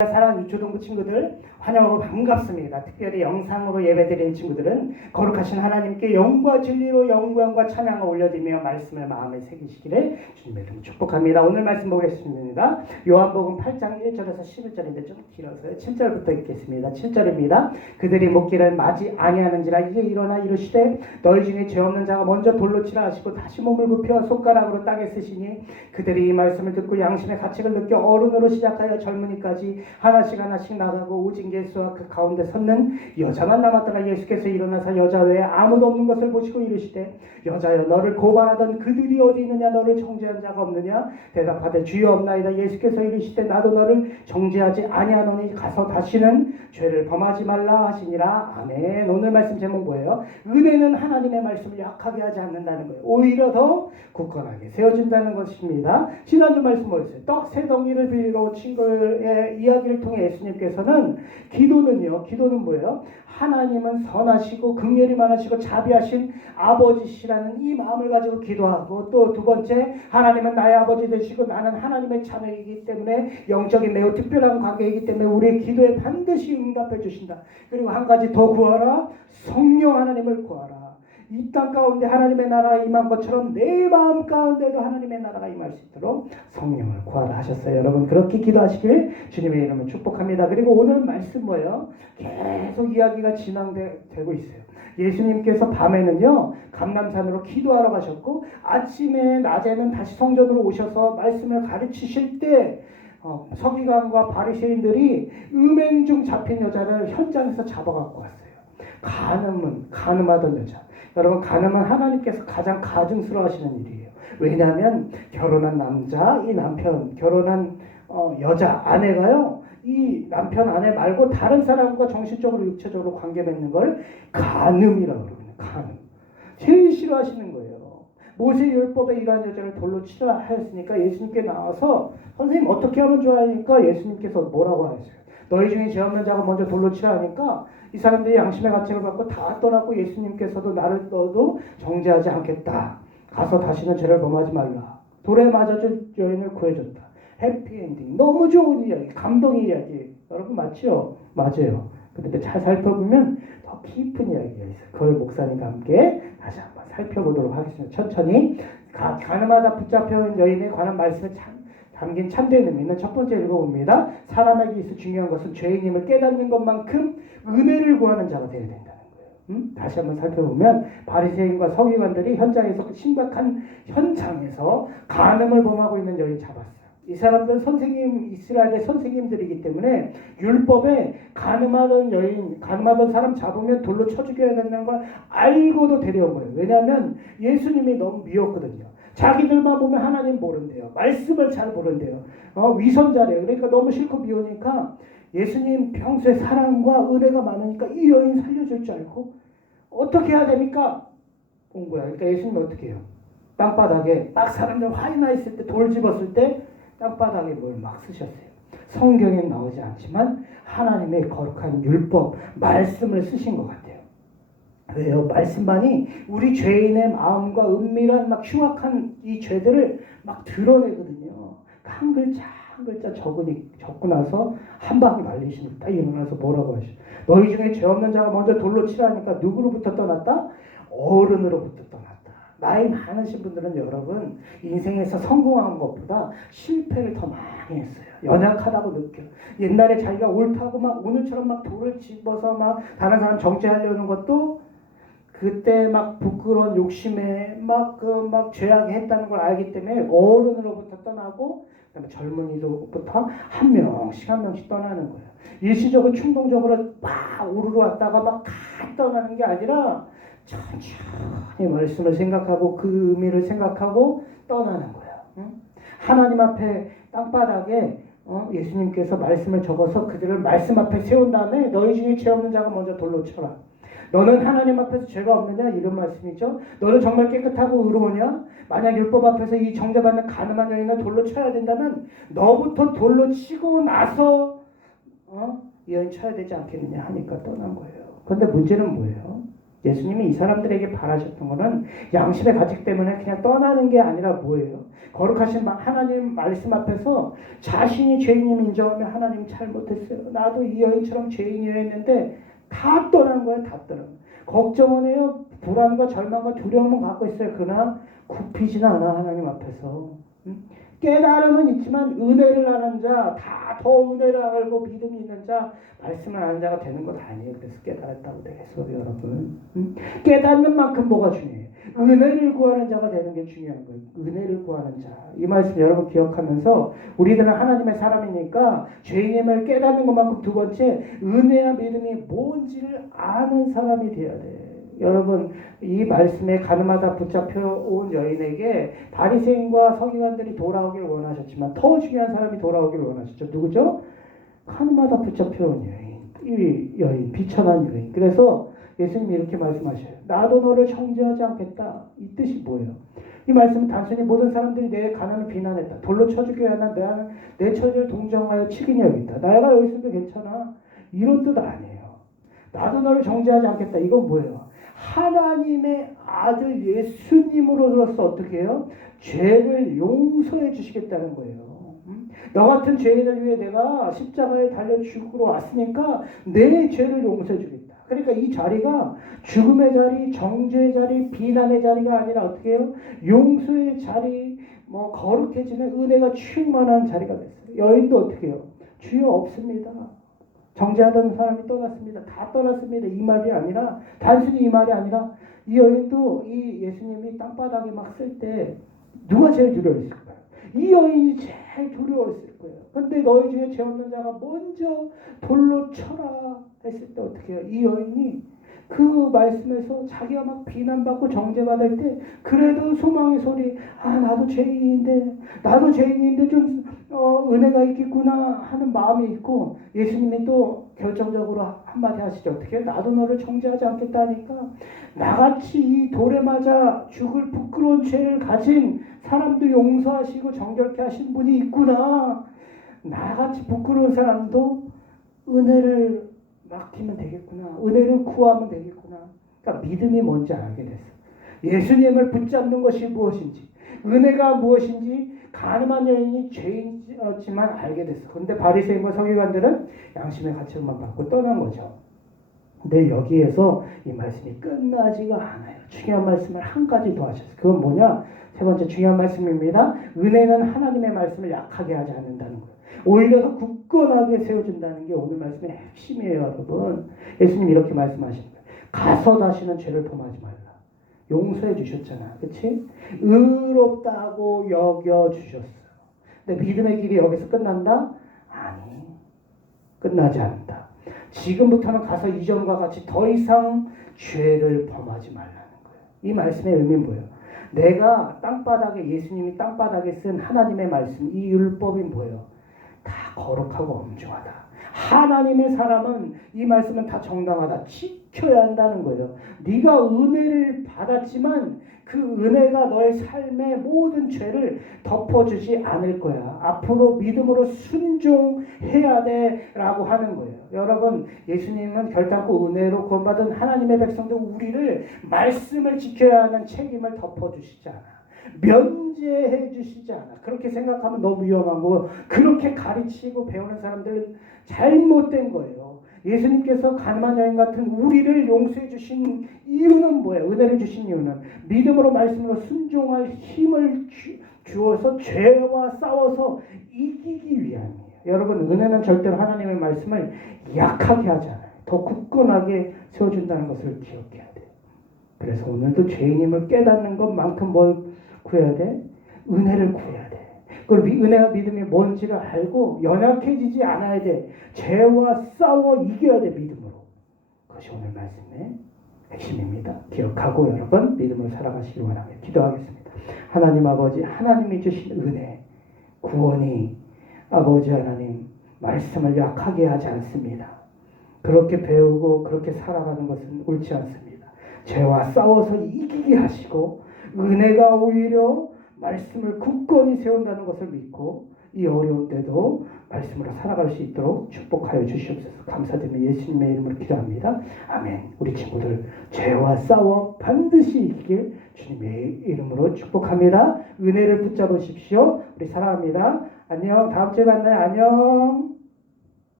사랑하는 유초동부 친구들 환영하고 반갑습니다. 특별히 영상으로 예배드리는 친구들은 거룩하신 하나님께 영과 진리로 영광과 찬양을 올려드리며 말씀을 마음에 새기시기를 주님의 이름으로 축복합니다. 오늘 말씀 보겠습니다. 요한복음 8장 1절에서 11절인데 좀 길어서요. 7절부터 읽겠습니다. 7절입니다. 그들이 묻기를 마지 아니하는지라 이제 일어나 이르시되 너희 중에 죄 없는 자가 먼저 돌로 치라 하시고 다시 몸을 굽혀 손가락으로 땅에 쓰시니 그들이 이 말씀을 듣고 양심의 가책을 느껴 어른으로 시작하여 젊은이까지 하나씩 나가고 오직 예수와 그 가운데 섰는 여자만 남았더라. 예수께서 일어나서 여자 외에 아무도 없는 것을 보시고 이르시되 여자여 너를 고발하던 그들이 어디 있느냐 너를 정죄한 자가 없느냐 대답하되 주여 없나이다. 예수께서 이르시되 나도 너를 정죄하지 아니하노니 가서 다시는 죄를 범하지 말라 하시니라. 아멘. 오늘 말씀 제목 뭐예요? 은혜는 하나님의 말씀을 약하게 하지 않는다는 거예요. 오히려 더 굳건하게 세워준다는 것입니다. 지난주 말씀 뭐였어요? 떡 세 덩이를 빌려 친구의 이야기를 통해 예수님께서는 기도는 뭐예요? 하나님은 선하시고 긍휼이 많으시고 자비하신 아버지시라는 이 마음을 가지고 기도하고, 또 두 번째, 하나님은 나의 아버지 되시고 나는 하나님의 자녀이기 때문에 영적인 매우 특별한 관계이기 때문에 우리의 기도에 반드시 응답해 주신다. 그리고 한 가지 더 구하라. 성령 하나님을 구하라. 이 땅 가운데 하나님의 나라가 임한 것처럼 내 마음 가운데도 하나님의 나라가 임할 수 있도록 성령을 구하라 하셨어요. 여러분 그렇게 기도하시길 주님의 이름으로 축복합니다. 그리고 오늘 말씀 뭐예요? 계속 이야기가 진행되고 있어요. 예수님께서 밤에는요 감람산으로 기도하러 가셨고, 아침에 낮에는 다시 성전으로 오셔서 말씀을 가르치실 때 서기관과 바리새인들이 음행 중 잡힌 여자를 현장에서 잡아갖고 왔어요. 가늠하던 여자. 여러분 가늠은 하나님께서 가장 가증스러워하시는 일이에요. 왜냐하면 결혼한 남자, 이 남편, 결혼한 여자, 아내가요 이 남편 아내 말고 다른 사람과 정신적으로 육체적으로 관계 맺는 걸 간음이라고 그러거든요. 간음. 제일 싫어하시는 거예요. 모세율법에 이러한 여자를 돌로 치라 하였으니까 예수님께 나와서 선생님 어떻게 하면 좋아하니까 예수님께서 뭐라고 하셨어요? 너희 중에 죄 없는 자가 먼저 돌로 치라 하니까 이 사람들이 양심의 가책을 받고 다 떠났고, 예수님께서도 나를 너도 정죄하지 않겠다. 가서 다시는 죄를 범하지 말라. 돌에 맞아줄 여인을 구해줬다. 해피엔딩. 너무 좋은 이야기, 감동의 이야기. 여러분 맞죠? 맞아요. 그런데 잘 살펴보면 더 깊은 이야기가 있어요. 그걸 목사님과 함께 다시 한번 살펴보도록 하겠습니다. 천천히. 가늠하다 붙잡혀온 여인에 관한 말씀을 담긴 참된 의미는 첫 번째 읽어봅니다. 사람에게 있어 중요한 것은 죄인임을 깨닫는 것만큼 은혜를 구하는 자가 되어야 된다는 거예요. 다시 한번 살펴보면 바리새인과 서기관들이 현장에서 심각한 현장에서 간음을 범하고 있는 여인 잡았어요. 이 사람들은 이스라엘의 선생님들이기 때문에 율법에 간음하던 사람 잡으면 돌로 쳐 죽여야 된다는 걸 알고도 데려온 거예요. 왜냐하면 예수님이 너무 미웠거든요. 자기들만 보면 하나님 모른대요. 말씀을 잘 모른대요. 위선자래요. 그러니까 너무 싫고 미우니까 예수님 평소에 사랑과 은혜가 많으니까 이 여인 살려줄 줄 알고 어떻게 해야 됩니까? 본 거야. 그러니까 예수님이 어떻게 해요? 땅바닥에 딱 사람들 화이나 있을 때 돌 집었을 때 땅바닥에 뭘 막 쓰셨어요. 성경엔 나오지 않지만 하나님의 거룩한 율법, 말씀을 쓰신 것 같아요. 왜요? 말씀만이 우리 죄인의 마음과 은밀한 막 흉악한 이 죄들을 막 드러내거든요. 한 글자 한 글자 적고 나서 한 방에 말리시는, 딱 일어나서 뭐라고 하셔? 너희 중에 죄 없는 자가 먼저 돌로 치라니까 누구로부터 떠났다? 어른으로부터 떠났다. 나이 많으신 분들은 여러분 인생에서 성공한 것보다 실패를 더 많이 했어요. 연약하다고 느껴. 옛날에 자기가 옳다고 막 오늘처럼 막 돌을 집어서 막 다른 사람 정죄하려는 것도 그때 막 부끄러운 욕심에 막 죄악을 했다는 걸 알기 때문에 어른으로부터 떠나고, 그다음에 젊은이로부터 한 명씩 떠나는 거예요. 일시적으로 충동적으로 막 우르르 왔다가 막 다 떠나는 게 아니라 천천히 말씀을 생각하고 그 의미를 생각하고 떠나는 거예요. 하나님 앞에 땅바닥에 예수님께서 말씀을 적어서 그들을 말씀 앞에 세운 다음에 너희 중에 죄 없는 자가 먼저 돌로 쳐라. 너는 하나님 앞에서 죄가 없느냐? 이런 말씀이죠. 너는 정말 깨끗하고 의로우냐? 만약 율법 앞에서 이 정죄받는 가늠한 여인을 돌로 쳐야 된다면 너부터 돌로 치고 나서 이 여인 쳐야 되지 않겠느냐 하니까 떠난 거예요. 그런데 문제는 뭐예요? 예수님이 이 사람들에게 바라셨던 것은 양심의 가책 때문에 그냥 떠나는 게 아니라 뭐예요? 거룩하신 하나님 말씀 앞에서 자신이 죄인임을 인정하며 하나님 잘못했어요. 나도 이 여인처럼 죄인이어야 했는데 다 떠난 거예요. 다 떠난 거예요. 걱정은 해요. 불안과 절망과 두려움은 갖고 있어요. 그러나 굽히지는 않아 하나님 앞에서. 깨달음은 있지만 은혜를 아는 자, 다 더 은혜를 알고 믿음이 있는 자, 말씀을 아는 자가 되는 것 아니에요. 그래서 깨달았다고 되겠어요, 여러분. 깨닫는 만큼 뭐가 중요해요? 은혜를 구하는 자가 되는 게 중요한 거예요. 은혜를 구하는 자. 이 말씀 여러분 기억하면서 우리들은 하나님의 사람이니까 죄인임을 깨닫는 것만큼 두 번째, 은혜와 믿음이 뭔지를 아는 사람이 되어야 돼요. 여러분 이 말씀에 가늠하다 붙잡혀 온 여인에게 바리새인과 서기관들이 돌아오길 원하셨지만 더 중요한 사람이 돌아오길 원하셨죠. 누구죠? 가늠하다 붙잡혀 온 여인. 이 여인, 비천한 여인. 그래서 예수님이 이렇게 말씀하셔요. 나도 너를 정죄하지 않겠다. 이 뜻이 뭐예요? 이 말씀은 단순히 모든 사람들이 내 가난을 비난했다. 돌로 쳐 죽여야 하나 내 처지를 동정하여 치근히 여긴다. 내가 여기 있어도 괜찮아. 이런 뜻 아니에요. 나도 너를 정죄하지 않겠다. 이건 뭐예요? 하나님의 아들 예수님으로서 어떻게 해요? 죄를 용서해 주시겠다는 거예요. 너 같은 죄인을 위해 내가 십자가에 달려 죽으러 왔으니까 내 죄를 용서해 주겠다. 그러니까 이 자리가 죽음의 자리, 정죄의 자리, 비난의 자리가 아니라 어떻게 해요? 용서의 자리, 거룩해지는 은혜가 충만한 자리가 됐어요. 여인도 어떻게 해요? 주여 없습니다. 정죄하던 사람이 떠났습니다. 다 떠났습니다. 이 말이 아니라 단순히 이 말이 아니라 이 여인도 이 예수님이 땅바닥에 막 쓸 때 누가 제일 두려워했을 거예요? 이 여인이 제일 두려웠을 거예요. 근데 너희 중에 죄 없는 자가 먼저 돌로 쳐라 했을 때 어떻게 해요? 이 여인이 그 말씀에서 자기가 막 비난받고 정죄받을 때 그래도 소망의 소리, 나도 죄인인데 좀 은혜가 있겠구나 하는 마음이 있고, 예수님이 또 결정적으로 한마디 하시죠. 어떻게? 나도 너를 정죄하지 않겠다 하니까 나같이 이 돌에 맞아 죽을 부끄러운 죄를 가진 사람도 용서하시고 정결케 하신 분이 있구나. 나같이 부끄러운 사람도 은혜를 맡기면 되겠구나. 은혜를 구하면 되겠구나. 그러니까 믿음이 뭔지 알게 됐어. 예수님을 붙잡는 것이 무엇인지, 은혜가 무엇인지 가늠한 여인이 죄인이었지만 알게 됐어. 그런데 바리새인과 서기관들은 양심의 가책만 받고 떠난 거죠. 근데 여기에서 이 말씀이 끝나지가 않아요. 중요한 말씀을 한 가지 더 하셨어요. 그건 뭐냐? 세 번째 중요한 말씀입니다. 은혜는 하나님의 말씀을 약하게 하지 않는다는 거예요. 오히려 더 굳건하게 세워준다는 게 오늘 말씀의 핵심이에요, 여러분. 예수님이 이렇게 말씀하시는 거예요. 가서 다시는 죄를 범하지 말라. 용서해 주셨잖아. 그치? 의롭다고 여겨주셨어요. 근데 믿음의 길이 여기서 끝난다? 아니, 끝나지 않는다. 지금부터는 가서 이전과 같이 더 이상 죄를 범하지 말라는 거예요. 이 말씀의 의미는 뭐예요? 내가 땅바닥에, 예수님이 땅바닥에 쓴 하나님의 말씀, 이 율법이 뭐예요? 다 거룩하고 엄중하다. 하나님의 사람은 이 말씀은 다 정당하다. 지켜야 한다는 거예요. 네가 은혜를 받았지만 그 은혜가 너의 삶의 모든 죄를 덮어주지 않을 거야. 앞으로 믿음으로 순종해야 돼 라고 하는 거예요. 여러분, 예수님은 결단코 은혜로 구원받은 하나님의 백성들 우리를 말씀을 지켜야 하는 책임을 덮어주시지 않아. 면제해 주시지 않아. 그렇게 생각하면 너무 위험한 거고, 그렇게 가르치고 배우는 사람들은 잘못된 거예요. 예수님께서 가늠한 여인 같은 우리를 용서해 주신 이유는 뭐예요? 은혜를 주신 이유는 믿음으로 말씀으로 순종할 힘을 주어서 죄와 싸워서 이기기 위함이에요. 여러분, 은혜는 절대로 하나님의 말씀을 약하게 하지 않아요. 더 굳건하게 세워준다는 것을 기억해야 돼요. 그래서 오늘도 죄인임을 깨닫는 것만큼 뭘 구해야 돼? 은혜를 구해야 돼. 그리고 은혜와 믿음이 뭔지를 알고 연약해지지 않아야 돼. 죄와 싸워 이겨야 돼, 믿음으로. 그것이 오늘 말씀의 핵심입니다. 기억하고 여러분 믿음으로 살아가시기 원합니다. 기도하겠습니다. 하나님 아버지, 하나님이 주신 은혜, 구원이 아버지 하나님 말씀을 약하게 하지 않습니다. 그렇게 배우고 그렇게 살아가는 것은 옳지 않습니다. 죄와 싸워서 이기게 하시고 은혜가 오히려 말씀을 굳건히 세운다는 것을 믿고 이 어려운 때도 말씀으로 살아갈 수 있도록 축복하여 주시옵소서. 감사드리며 예수님의 이름으로 기도합니다. 아멘. 우리 친구들 죄와 싸워 반드시 이기길 주님의 이름으로 축복합니다. 은혜를 붙잡으십시오. 우리 사랑합니다. 안녕. 다음 주에 만나요. 안녕.